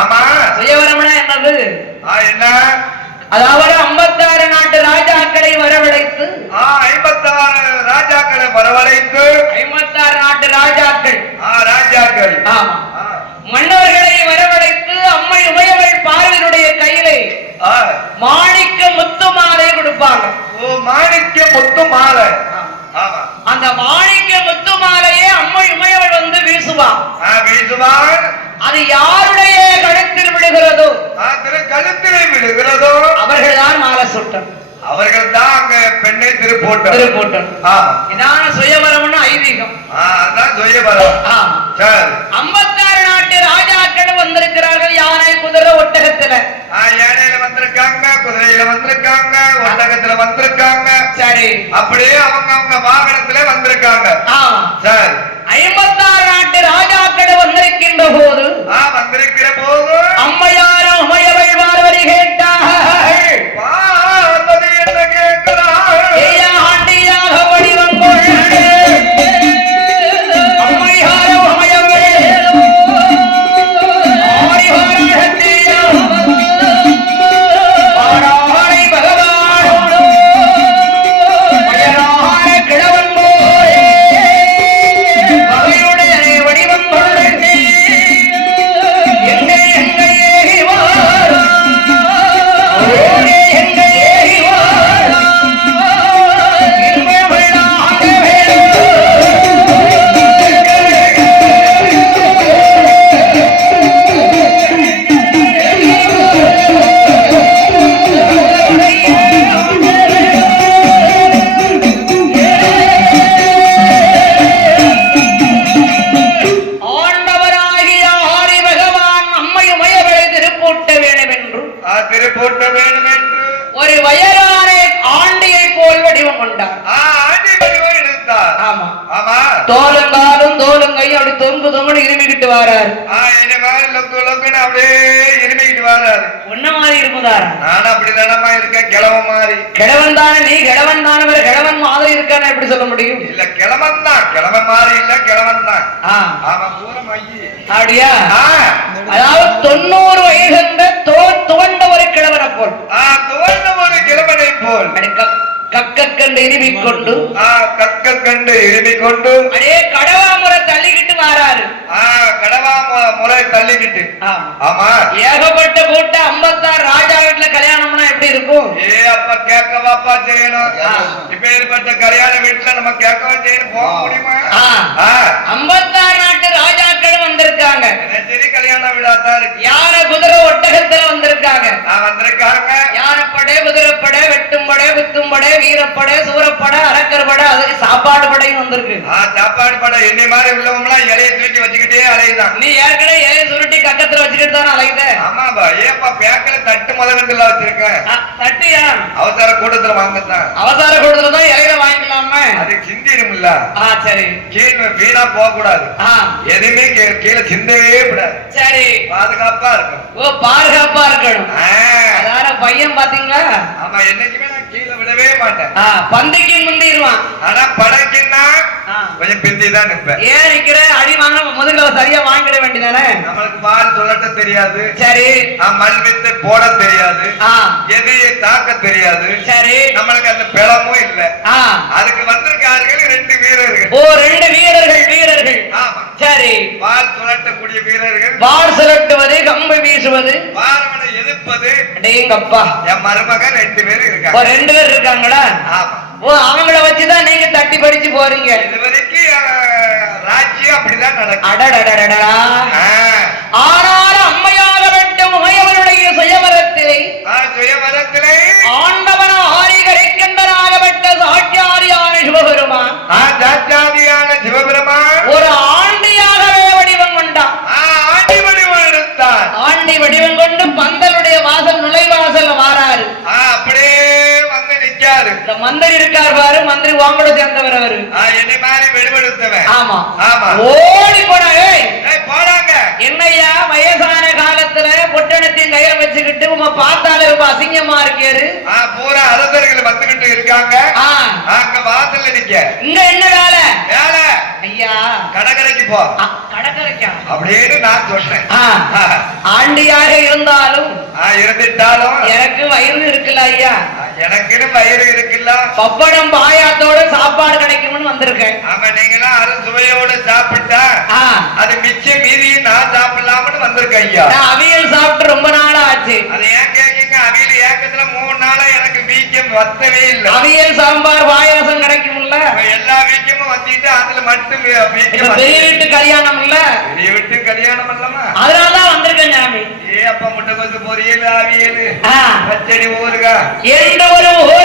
ஆமா. சுயவரம்னா என்னது? என்ன? அதாவது ஐம்பத்தாறு நாட்டு ராஜாக்களை வரவழைத்து ஐம்பத்தாறு ராஜாக்களை வரவழைத்து ஐம்பத்தாறு நாட்டு ராஜாக்கள். ராஜாக்கள். மன்னர்களை வரவழைத்து அம்மை உமையவள் பார்வனுடைய கையிலே. மாணிக்க முத்து மாலை கொடுப்பாங்க. ஓ மாணிக்க முத்து மாலை. அந்த மாணிக்க முத்து மாலையே அம்மை உமையவள் வந்து வீசுவான் ஆ, வீசுவான் அது யாருடைய கழுத்தில் விழுகிறதோ? கழுத்திலே விடுகிறதோ அவர்கள்தான் மாலை சுட்டம் அவர்கள் தான் அங்க பெண்ணை திருப்பூட்டம் ஆமா இதான சுயவரம்னு ஐதீகம். அதான் சரி. ஐம்பத்தாறு நாட்டு ராஜாக்கள் வந்திருக்கிறார்கள் யானை குதிரை ஒட்டகத்துல. யானையில வந்திருக்காங்க குதிரையில வந்திருக்காங்க ஒட்டகத்துல வந்திருக்காங்க. சரி. அப்படியே அவங்க அவங்க வாகனத்துல வந்திருக்காங்க. சரி. ஐம்பத்தாறு நாட்டு ராஜாக்கள் வந்திருக்கின்ற போது வந்திருக்கிற போது அம்மா வடிவம் கொண்டார் ஆமா. ஆமா. தோலுங்காலும் தோலுங்கையும் அப்படி தொங்கு தொங்குன்னு இருமிக்கிட்டு வராரு. அப்படியே இருமிக்கிட்டு மாதிரி இருப்பதாரா? அப்படிதானமா இருக்கேன் மாதிரி. கிழவன் தானே நீ கிழவன் தானே கிழவன் மாதிரி இருக்கானே எப்படி சொல்ல முடியும்? இல்ல கிழவன் தான் கிழவன் மாதிரி இல்ல கிழவன் தான். ஆமா பூரம் ஐயி. அப்படியா? அதாவது தொண்ணூறு வயதுன்ற தோ துவண்ட ஒரு கிழவனை போல். ஆ கொண்டு ஆ கற்க கண்டு இருமிக் கொண்டு அப்படியே கடவாமுறை தள்ளிக்கிட்டு வராரு. கடவா முறை தள்ளிக்கிட்டு. ஆமா. ஏகப்பட்ட கூட்ட ஐம்பத்தாறு ராஜா வீட்டுல கல்யாணம்னா எப்படி இருக்கும்? ஏ அப்பா கேட்கவாப்பா செய்யணும். இப்ப ஏற்பட்ட கல்யாண வீட்டுல நம்ம கேட்கவா செய்யணும். போக முடியுமா. ஐம்பத்தாறு நாட்டு ராஜாக்கள் வந்திருக்காங்க. சரி கல்யாண விழா தான் இருக்கு. யானை குதிரை ஒட்டகத்துல வந்திருக்காங்க? வந்திருக்காங்க. யானைப்படை குதிரைப்படை வித்தும்படை வீரப்படை சூரப்படை அரக்கர்படை அதுக்கு சாப்பாடு படையும் வந்திருக்கு. சாப்பாடு படம் என்னை மாதிரி உள்ளவங்களாம் இலைய தூக்கி வச்சுக்கிட்டே அலையுதான். நீ ஏற்கனவே ஏன் சுருட்டி கக்கத்துல வச்சுக்கிட்டு தானே அலையுத? ஆமாப்பா. ஏப்பா பேக்கல தட்டு முதல்ல வச்சிருக்கேன். தட்டியா அவசர கூட்டத்துல வாங்கத்தான். அவதார கூடத்துல தான் இலையில வாங்கிக்கலாமே. அது சிந்திரும்ல ஆ சரி. கீழே வீணா போக கூடாது எதுவுமே கீழே சிந்தவே கூடாது. சரி. பாதுகாப்பா இருக்கும் ஓ பாதுகாப்பா இருக்கணும். அதான பையன் பாத்தீங்களா? ஆமா என்னைக்குமே நான் கீழே விடவே மாட்டேன் ஆ, பந்திக்கு முந்திடுவான். ஆனா படைக்குன்னா. கொஞ்சம் பிந்தி தான் நிற்பேன். ஏன் நிக்கிற? அடி வாங்க முதுகுல சரியா வாங்கிட வேண்டியதானே? நம்மளுக்கு பால் சொல்லட்ட தெரியாது. சரி. ஆ, மல்வித்தை போட தெரியாது. ஆ. எதையை தாக்க தெரியாது. சரி. நம்மளுக்கு அந்த பிளமும் இல்ல. அதுக்கு வந்திருக்கார்கள் ரெண்டு வீரர்கள். ஓ ரெண்டு வீரர்கள் வீரர்கள். சரி. பால் சுழட்டக்கூடிய வீரர்கள். வார் சுழட்டுவது கம்பு. அடேங்கப்பா என் மருமகன் ரெண்டு பேரும் இருக்காங்க. ரெண்டு பேர் இருக்காங்களா? ஓ அவங்கள வச்சுதான் நீங்க தட்டி படிச்சு போறீங்க. இது வரைக்கும் ராஜ்யம் அப்படிதான் நடக்கும். அடடடடடா ஆ. ஆனாலும் அம்மையாக வெட்ட உமையவனுடைய சுயவரத்திலே ஆ, சுயவரத்திலே ஆண்டவன ஆரிகரைக்கண்டனாக வெட்ட சாட்சியாரியான சிவபெருமான் ஆ, ஜாத்தியாதியான சிவபெருமான் ஒரு ஆண்டியாகவே வடிவம் கொண்டான் ஆ, ஆண்டி வடிவம் எடுத்தார் ஆண்டி வடிவம் கொண்டு பந்தலுடைய வாசல் நுழைவாசல் வாராரு ஆ, அப்படியே வந்து நிக்காரு இந்த மந்திரி இருக்கார் பாரு மந்திரி வாங்கோட சேர்ந்தவர் அவரு. என்னை மாதிரி வெடுவெடுத்தவன் ஆமா. ஆமா. ஓடி போனா ஏய். ஏய், போறாங்க என்னய்யா வயசான காலத்துல பொட்டணத்தையும் கையில வச்சுக்கிட்டு உங்க பார்த்தாலே ரொம்ப அசிங்கமா இருக்காரு பூரா அரசர்கள் வந்துகிட்டு இருக்காங்க. அங்க வாசல்ல நிக்க. இங்க என்ன வேலை? வேலை. ஐயா. கடற்கரைக்கு போ. கடற்கரைக்கா? அப்படின்னு நான் சொன்னேன். ஆண்டியாக இருந்தாலும் இருந்துட்டாலும். எனக்கு வயிறு இருக்குல்ல ஐயா. எனக்குன்னு வயிறு பப்படம் பாயாத்தோட சாப்பாடு கிடைக்கும்னு வந்திருக்கேன். ஆமா நீங்களாம் அரு சுவையோட சாப்பிட்டா அது மிச்சம் மீதியும் நான் சாப்பிடலாம்னு வந்திருக்கேன் ஐயா. அவியல் சாப்பிட்டு ரொம்ப நாள் ஆச்சு அது ஏன் கேக்கீங்க அவியல் ஏக்கத்துல மூணு நாளா எனக்கு வீக்கம் வத்தவே இல்லை. அவியல் சாம்பார் பாயாசம் கிடைக்கும்ல? எல்லா வீக்கமும் வத்திட்டு அதுல மட்டும் பெரிய. வீட்டு கல்யாணம் இல்ல பெரிய விட்டு கல்யாணம் அல்லமா அதனாலதான் வந்திருக்கேன் சாமி. ஏ அப்பா முட்டை கொத்து பொரியல் அவியல் பச்சடி ஊருகா எந்த ஒரு வந்து